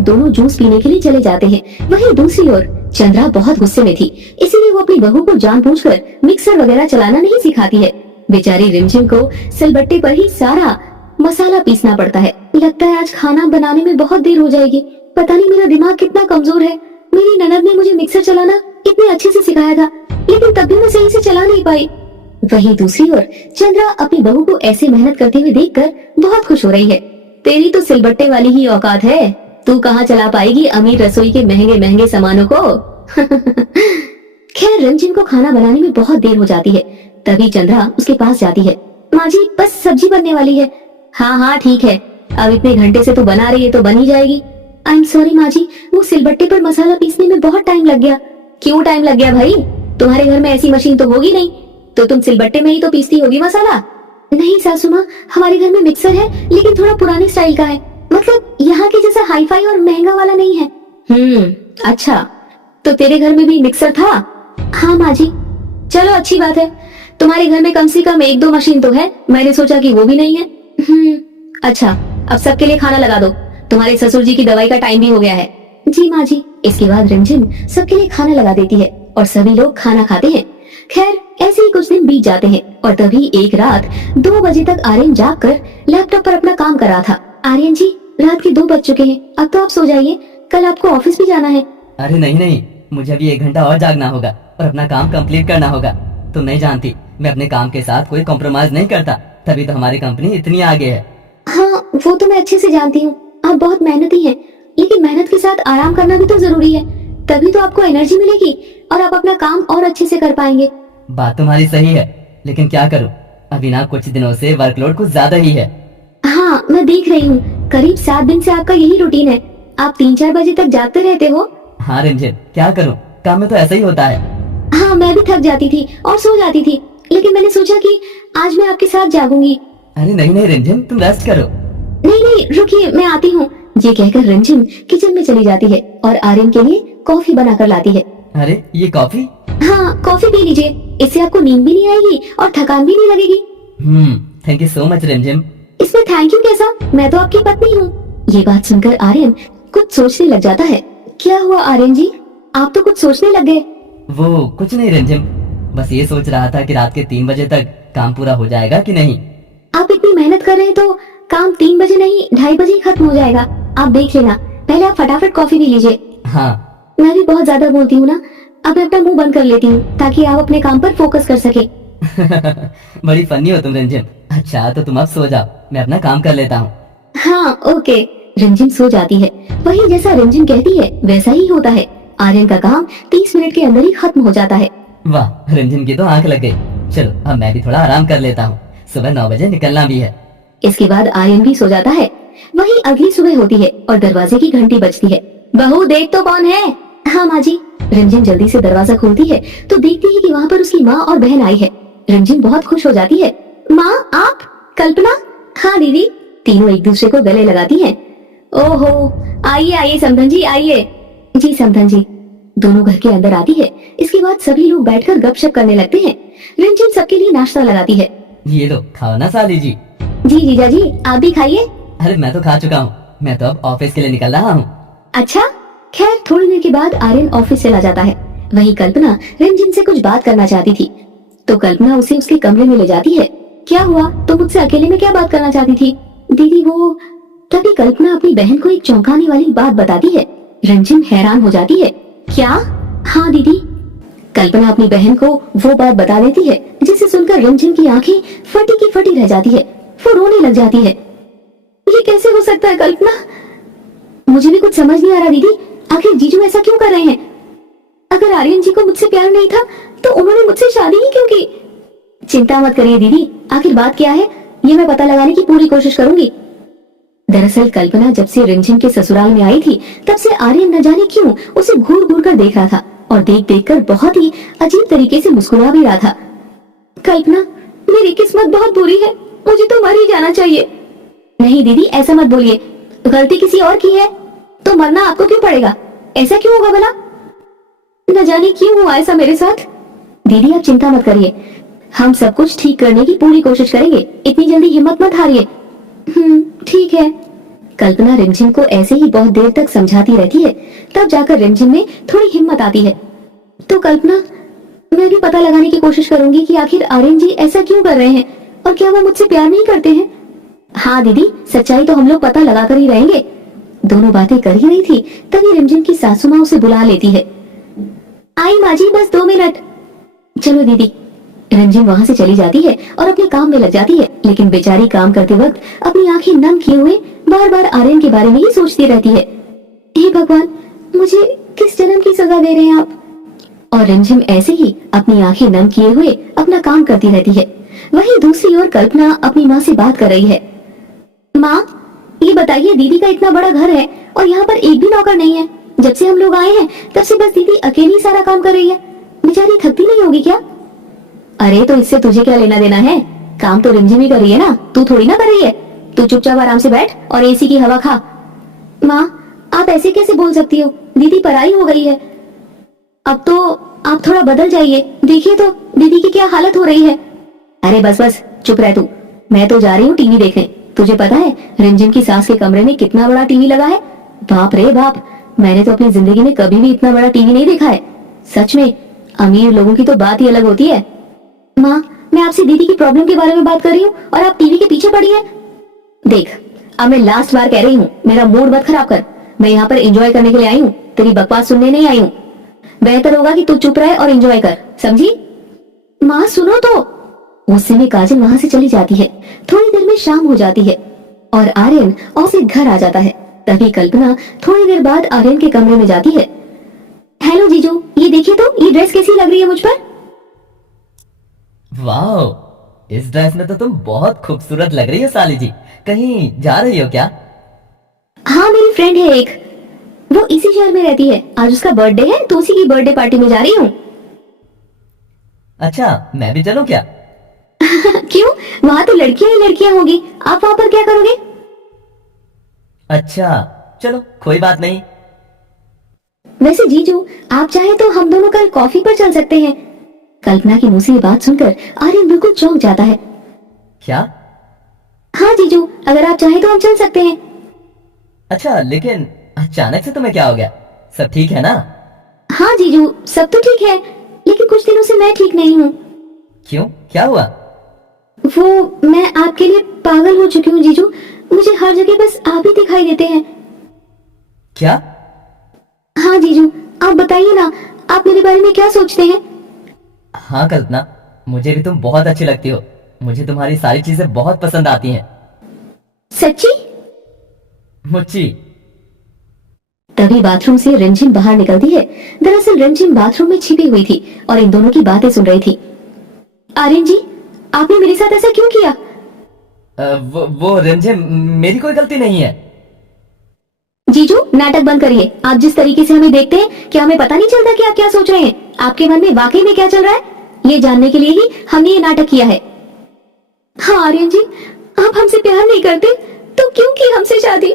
दोनों जूस पीने के लिए चले जाते हैं। वहीं दूसरी ओर चंद्रा बहुत गुस्से में थी, इसीलिए वो अपनी बहू को जानबूझकर मिक्सर वगैरह चलाना नहीं सिखाती है। बेचारी रिमझिम को सिलबट्टे पर ही सारा मसाला पीसना पड़ता है। लगता है आज खाना बनाने में बहुत देर हो जाएगी। पता नहीं मेरा दिमाग कितना कमजोर है। मेरी ननद ने मुझे मिक्सर चलाना इतने अच्छे से सिखाया था, लेकिन तब भी मैं सही से चला नहीं पाई। वहीं दूसरी ओर चंद्रा अपनी बहू को ऐसे मेहनत करते हुए देखकर बहुत खुश हो रही है। तेरी तो सिलबट्टे वाली ही औकात है, तू कहाँ चला पाएगी अमीर रसोई के महंगे महंगे सामानों को। खैर रिमझिम को खाना बनाने में बहुत देर हो जाती है। तभी चंद्रा उसके पास जाती है। माँ जी बस सब्जी बनने वाली है। हाँ हाँ ठीक है, अब इतने घंटे से तू बना रही है तो बनी जाएगी। आई एम सॉरी माँ जी, वो सिलबट्टे पर मसाला पीसने में बहुत टाइम लग गया। क्यों टाइम लग गया भाई? तुम्हारे घर में ऐसी मशीन तो होगी नहीं, तो तुम सिलबट्टे में ही तो पीसती होगी मसाला। नहीं सासू माँ, हमारे घर में मिक्सर है, लेकिन थोड़ा पुराने स्टाइल का है। मतलब यहाँ के जैसा हाईफाई और महंगा वाला नहीं है। अच्छा, तो तेरे घर में भी मिक्सर था? हाँ माँ जी। चलो अच्छी बात है, तुम्हारे घर में कम से कम एक दो मशीन तो है। मैंने सोचा कि वो भी नहीं है। अच्छा, अब सबके लिए खाना लगा दो, तुम्हारे ससुर जी की दवाई का टाइम भी हो गया है। जी माँ जी। इसके बाद रिमझिम सबके लिए खाना लगा देती है और सभी लोग खाना खाते हैं। खैर ऐसे ही कुछ दिन बीत जाते हैं और तभी एक रात 2 बजे तक आर्यन जाग कर लैपटॉप पर अपना काम कर रहा था। आर्यन जी, रात के 2 बज चुके हैं, अब तो आप सो जाइए, कल आपको ऑफिस भी जाना है। अरे नहीं नहीं, मुझे अभी 1 घंटा और जागना होगा और अपना काम कंप्लीट करना होगा। तुम नहीं जानती, मैं अपने काम के साथ कोई कॉम्प्रोमाइज नहीं करता, तभी तो हमारी कंपनी इतनी आगे है। हाँ वो तो मैं अच्छे से जानती हूँ, आप बहुत मेहनती हैं, लेकिन मेहनत के साथ आराम करना भी तो जरूरी है, तभी तो आपको एनर्जी मिलेगी और आप अपना काम और अच्छे से कर पाएंगे। बात तुम्हारी सही है, लेकिन क्या करूँ, अभी ना कुछ दिनों से वर्कलोड कुछ ज्यादा ही है। हाँ मैं देख रही हूँ, करीब 7 दिन से आपका यही रूटीन है, आप 3-4 बजे तक जागते रहते हो। हाँ रिमझिम, क्या करूँ, काम में तो ऐसा ही होता है। हाँ मैं भी थक जाती थी और सो जाती थी, लेकिन मैंने सोचा कि आज मैं आपके साथ जागूंगी। अरे नहीं नहीं रिमझिम, तुम रेस्ट करो। नहीं नहीं रुकिए, मैं आती हूँ। ये कहकर रिमझिम किचन में चली जाती है और आर्यन के लिए कॉफी बनाकर लाती है। अरे ये कॉफी? हाँ कॉफी पी लीजिए, इससे आपको नींद भी नहीं आएगी और थकान भी नहीं लगेगी। थैंक यू सो मच रिमझिम। इसमें थैंक यू कैसा, मैं तो आपकी पत्नी हूँ। ये बात सुनकर आर्यन कुछ सोचने लग जाता है। क्या हुआ आर्यन जी, आप तो कुछ सोचने लग गए। वो कुछ नहीं रिमझिम, बस ये सोच रहा था कि रात के 3 बजे तक काम पूरा हो जाएगा कि नहीं। आप इतनी मेहनत कर रहे हैं तो काम 3 बजे नहीं 2:30 बजे ही खत्म हो जाएगा, आप देख लेना। पहले आप फटाफट कॉफी भी लीजिए। हाँ। मैं भी बहुत ज्यादा बोलती हूँ ना, अब मैं अपना मुंह बंद कर लेती हूँ ताकि आप अपने काम पर फोकस कर सके। बड़ी फनी हो तुम रिमझिम। अच्छा तो तुम अब सो जाओ, मैं अपना काम कर लेता हूँ। हाँ ओके। रिमझिम सो जाती है। वही जैसा रिमझिम कहती है वैसा ही होता है। आर्यन का काम 30 मिनट के अंदर ही खत्म हो जाता है। वाह, रिमझिम की तो आंख लग गई। चलो अब मैं भी थोड़ा आराम कर लेता हूँ, सुबह 9 बजे निकलना भी है। इसके बाद आर्यन भी सो जाता है। वहीं अगली सुबह होती है और दरवाजे की घंटी बजती है। बहू देख तो कौन है। हाँ माँ जी। रिमझिम जल्दी से दरवाजा खोलती है तो देखती है कि वहाँ पर उसकी माँ और बहन आई है। रिमझिम बहुत खुश हो जाती है। माँ आप? कल्पना? हाँ दीदी। तीनों एक दूसरे को गले लगाती हैं। ओहो, आइए आइए समधन जी आइए। जी समधन जी। दोनों घर के अंदर आती है। इसके बाद सभी लोग बैठकर गपशप करने लगते हैं। रिमझिम सबके लिए नाश्ता लगाती है। ये लो खाओ ना साली जी। जी जीजा जी, आप भी खाइए। अरे मैं तो खा चुका हूँ, मैं तो अब ऑफिस के लिए निकल रहा हूँ। अच्छा। खैर थोड़ी देर के बाद आर्यन ऑफिस चला जाता है। वहीं कल्पना रिमझिम से कुछ बात करना चाहती थी, तो कल्पना उसे उसके कमरे में ले जाती है। क्या हुआ, तो मुझसे अकेले में क्या बात करना चाहती थी? दीदी वो। तभी कल्पना अपनी बहन को एक चौंकाने वाली बात बताती है। रिमझिम हैरान हो जाती है। क्या? हाँ दीदी। कल्पना अपनी बहन को वो बात बता देती है जिसे सुनकर रिमझिम की आंखें फटी की फटी रह जाती है। वो रोने लग जाती है। ये कैसे हो सकता है कल्पना? मुझे भी कुछ समझ नहीं आ रहा दीदी, आखिर जीजू ऐसा क्यों कर रहे हैं? अगर आर्यन जी को मुझसे प्यार नहीं था तो उन्होंने मुझसे शादी ही क्यों की? चिंता मत करिए दीदी, आखिर बात क्या है ये मैं पता लगाने की पूरी कोशिश करूंगी। दरअसल कल्पना जब से रिमझिम के ससुराल में आई थी तब से आर्यन न जाने क्यों उसे घूर घूर कर देख रहा था और देख देख कर बहुत ही अजीब तरीके से मुस्कुरा भी रहा था। कल्पना, मेरी किस्मत बहुत बुरी है, मुझे तो मर ही जाना चाहिए। नहीं दीदी ऐसा मत बोलिए, गलती किसी और की है तो मरना आपको क्यों पड़ेगा? ऐसा क्यों होगा भला? न जाने क्यों हुआ ऐसा मेरे साथ। दीदी आप चिंता मत करिए, हम सब कुछ ठीक करने की पूरी कोशिश करेंगे, इतनी जल्दी हिम्मत मत हारिए। ठीक है। कल्पना रिमझिम को ऐसे ही बहुत देर तक समझाती रहती है। तब जाकर रिमझिम में थोड़ी हिम्मत आती है। तो कल्पना, मैं भी पता लगाने की कोशिश करूंगी कि आखिर आर्यन जी ऐसा क्यों कर रहे हैं और क्या वो मुझसे प्यार नहीं करते हैं। हाँ दीदी, सच्चाई तो हम लोग पता लगा कर ही रहेंगे। दोनों बातें कर ही रही थी तभी रिमझिम की सासू माँ उसे बुला लेती है। आई माँ जी, बस 2 मिनट। चलो दीदी। रिमझिम वहाँ से चली जाती है और अपने काम में लग जाती है, लेकिन बेचारी काम करते वक्त अपनी आंखें नम किए हुए बार बार आर्यन के बारे में ही सोचती रहती है। हे भगवान, मुझे किस जन्म की सजा दे रहे हैं आप। और रिमझिम ऐसे ही अपनी आंखें नम किए हुए अपना काम करती रहती है। वहीं दूसरी ओर कल्पना अपनी माँ से बात कर रही है। माँ, ये बताइए, दीदी का इतना बड़ा घर है और यहाँ पर एक भी नौकर नहीं है। जब से हम लोग आए हैं तब से बस दीदी अकेली सारा काम कर रही है। बेचारी थकती नहीं होगी क्या? अरे तो इससे तुझे क्या लेना देना है? काम तो रिमझिम ही कर रही है ना, तू थोड़ी ना कर रही है। तू चुपचाप आराम से बैठ और एसी की हवा खा। माँ, आप ऐसे कैसे बोल सकती हो? दीदी पराई हो गई है। अब तो आप थोड़ा बदल जाइए, देखिए तो दीदी की क्या हालत हो रही है। अरे बस बस, चुप रह तू। मैं तो जा रही हूँ टीवी देखने। तुझे पता है रिमझिम की सास के कमरे में कितना बड़ा टीवी लगा है? बाप रे बाप, मैंने तो अपनी जिंदगी में कभी भी इतना बड़ा टीवी नहीं देखा है। सच में अमीर लोगों की तो बात ही अलग होती है। माँ, मैं आपसे दीदी की प्रॉब्लम के बारे में बात कर रही हूँ और आप टीवी के पीछे पड़ी है। देख, अब मैं लास्ट बार कह रही हूँ, मेरा मूड मत खराब कर। मैं यहाँ पर एंजॉय करने के लिए आई हूँ, तेरी बकवास सुनने नहीं आई हूँ। बेहतर होगा कि तू चुप रहे और एंजॉय कर, समझी? माँ सुनो तो। गुस्से में काजल वहाँ से चली जाती है। थोड़ी देर में शाम हो जाती है और आर्यन ऑफिस से घर आ जाता है। तभी कल्पना थोड़ी देर बाद आर्यन के कमरे में जाती है। हेलो जीजू, ये देखिए तो, ये ड्रेस कैसी लग रही है मुझ पर? वाह, इस ड्रेस में तो तुम बहुत खूबसूरत लग रही हो साली जी। कहीं जा रही हो क्या? हाँ, मेरी फ्रेंड है एक, वो इसी शहर में रहती है। आज उसका बर्थडे है तो उसी की बर्थडे पार्टी में जा रही हूँ। अच्छा, मैं भी चलूं क्या? क्यों? वहाँ तो लड़कियां ही लड़कियां होगी, आप वहाँ पर क्या करोगे? अच्छा, चलो कोई बात नहीं। वैसे जीजू, आप चाहे तो हम दोनों कल कॉफी पर चल सकते हैं। कल्पना की मुंह से ये बात सुनकर आर्यन बिल्कुल चौंक जाता है। क्या? हाँ जीजू, अगर आप चाहे तो हम चल सकते हैं। अच्छा, लेकिन अचानक से तुम्हें क्या हो गया? सब ठीक है ना? हाँ जीजू, सब तो ठीक है, लेकिन कुछ दिनों से मैं ठीक नहीं हूँ। क्यों, क्या हुआ? वो, मैं आपके लिए पागल हो चुकी हूँ जीजू। मुझे हर जगह बस आप ही दिखाई देते हैं। क्या? हाँ जीजू, आप बताइए ना, आप मेरे बारे में क्या सोचते हैं? हाँ कल्पना, मुझे भी तुम बहुत अच्छी लगती हो। मुझे तुम्हारी सारी चीजें बहुत पसंद आती हैं। सच्ची? मुच्ची। तभी बाथरूम से रिमझिम बाहर निकलती है। दरअसल रिमझिम बाथरूम में छिपी हुई थी और इन दोनों की बातें सुन रही थी। आर्यन जी, आपने मेरे साथ ऐसा क्यों किया? वो रिमझिम, मेरी कोई गलती नहीं है। जीजू, नाटक बंद करिए। आप जिस तरीके से हमें देखते हैं, क्या हमें पता नहीं चलता कि आप क्या सोच रहे हैं? आपके मन में वाकई में क्या चल रहा है, ये जानने के लिए ही हमने ये नाटक किया है। हाँ आर्यन जी, आप हमसे प्यार नहीं करते तो क्यों की हमसे शादी?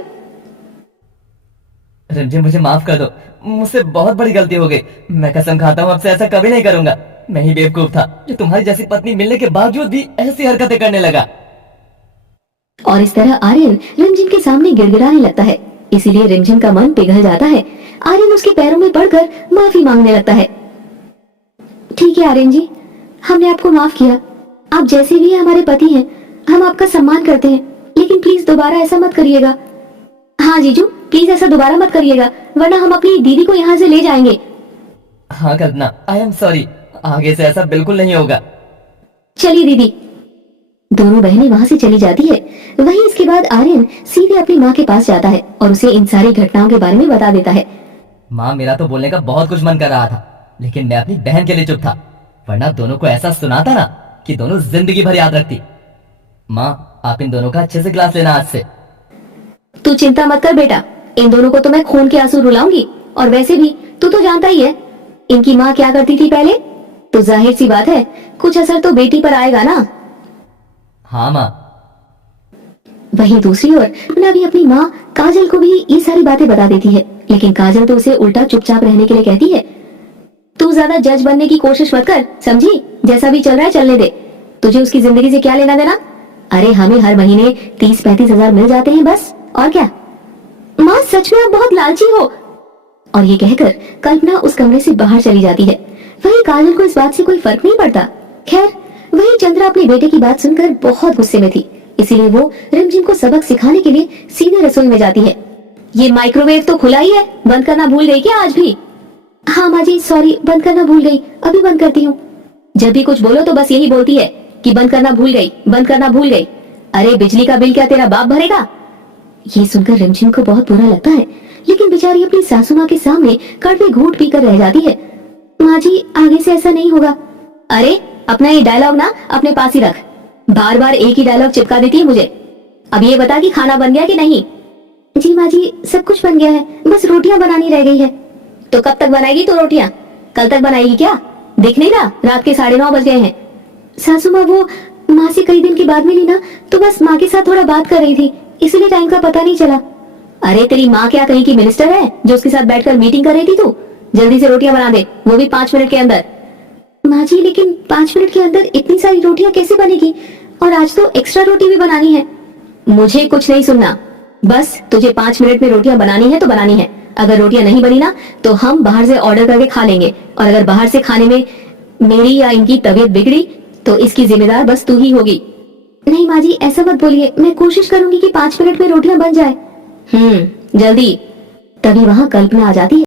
रिमझिम, मुझे माफ कर दो, मुझसे बहुत बड़ी गलती हो गई। मैं कसम खाता हूँ आपसे ऐसा कभी नहीं करूंगा। मैं ही बेवकूफ था जो तुम्हारी जैसी पत्नी मिलने के बावजूद भी ऐसी हरकतें करने लगा। और इस तरह आर्यन रिमझिम के सामने गिड़गिड़ाने लगता है। इसीलिए रिमझिम का मन पिघल जाता है। आर्यन उसके पैरों में पड़कर माफी मांगने लगता है। ठीक है आर्यन जी, हमने आपको माफ किया। आप जैसे भी हमारे पति हैं, हम आपका सम्मान करते हैं, लेकिन प्लीज दोबारा ऐसा मत करिएगा। हाँ जीजू, प्लीज ऐसा दोबारा मत करिएगा, वरना हम अपनी दीदी को यहाँ से ले जाएंगे। हाँ कल्पना, आई एम सॉरी, आगे से ऐसा बिल्कुल नहीं होगा। चलिए दीदी। दोनों बहनें वहाँ से चली जाती है। वहीं इसके बाद आर्यन सीधे अपनी माँ के पास जाता है और उसे इन सारी घटनाओं के बारे में बता देता है। माँ, मेरा तो बोलने का बहुत कुछ मन कर रहा था, लेकिन मैं अपनी बहन के लिए चुप था, वरना दोनों को ऐसा सुनाता ना कि दोनों जिंदगी भर याद रखती। माँ, आप इन दोनों का अच्छे से क्लास लेना आज से। तू चिंता मत कर बेटा, इन दोनों को तो मैं खून के आंसू रुलाऊंगी। और वैसे भी तू तो जानता ही है इनकी माँ क्या करती थी पहले, तो जाहिर सी बात है कुछ असर तो बेटी पर आएगा ना। हाँ माँ। वहीं दूसरी ओर ना भी अपनी माँ काजल को भी ये सारी बातें बता देती है, लेकिन काजल तो उसे उल्टा चुपचाप रहने के लिए कहती है। तू ज्यादा जज बनने की कोशिश मत कर, समझी? जैसा भी चल रहा है चलने दे, तुझे उसकी जिंदगी से क्या लेना देना। अरे हमें हर महीने 30-35 हजार मिल जाते हैं बस, और क्या। माँ सच में आप बहुत लालची हो। और ये कहकर कल्पना उस कमरे से बाहर चली जाती है। वहीं काजल को इस बात से कोई फर्क नहीं पड़ता। खैर वहीं चंद्रा अपने बेटे की बात सुनकर बहुत गुस्से में थी, इसीलिए वो रिमझिम को सबक सिखाने के लिए सीधे रसोई में जाती है। ये माइक्रोवेव तो खुला ही है, बंद करना भूल गई क्या आज भी? हाँ माँ जी सॉरी, बंद करना भूल गई, अभी बंद करती हूँ। जब भी कुछ बोलो तो बस यही बोलती है कि बंद करना भूल गई, बंद करना भूल गई। अरे बिजली का बिल क्या तेरा बाप भरेगा? ये सुनकर रिमझिम को बहुत बुरा लगता है, लेकिन बेचारी अपनी सासू माँ के सामने कड़वे घूंट पीकर रह जाती है। माँ जी आगे से ऐसा नहीं होगा। अरे अपना ये डायलॉग ना अपने पास ही रख, बार बार एक ही डायलॉग चिपका देती है मुझे। अब ये बता कि खाना बन गया कि नहीं? जी माँ जी सब कुछ बन गया है, बस रोटियां बनानी रह गई है। तो कब तक बनाएगी तो रोटियां? कल तक बनाएगी क्या? देख नहीं रहा रात के 9:30 बज गए हैं। सासू माँ वो माँ से कई दिन के बाद मिली ना, तो बस माँ के साथ थोड़ा बात कर रही थी, इसीलिए टाइम का पता नहीं चला। अरे तेरी माँ क्या कहीं की मिनिस्टर है जो उसके साथ बैठकर मीटिंग कर रही थी तू? जल्दी से रोटियां बना दे, वो भी 5 मिनट के अंदर। माँ जी लेकिन 5 मिनट के अंदर इतनी सारी रोटियां कैसे बनेगी, और आज तो एक्स्ट्रा रोटी भी बनानी है। मुझे कुछ नहीं सुनना, बस तुझे 5 मिनट में रोटियां बनानी है तो बनानी है। अगर रोटियां नहीं बनी ना तो हम बाहर से ऑर्डर करके खा लेंगे, और अगर बाहर से खाने में मेरी या इनकी तबीयत बिगड़ी तो इसकी जिम्मेदार बस तू ही होगी। नहीं माँ जी ऐसा मत बोलिए, मैं कोशिश करूंगी कि 5 मिनट में रोटियां बन जाए। जल्दी। तभी वहाँ कल्पना आ जाती है।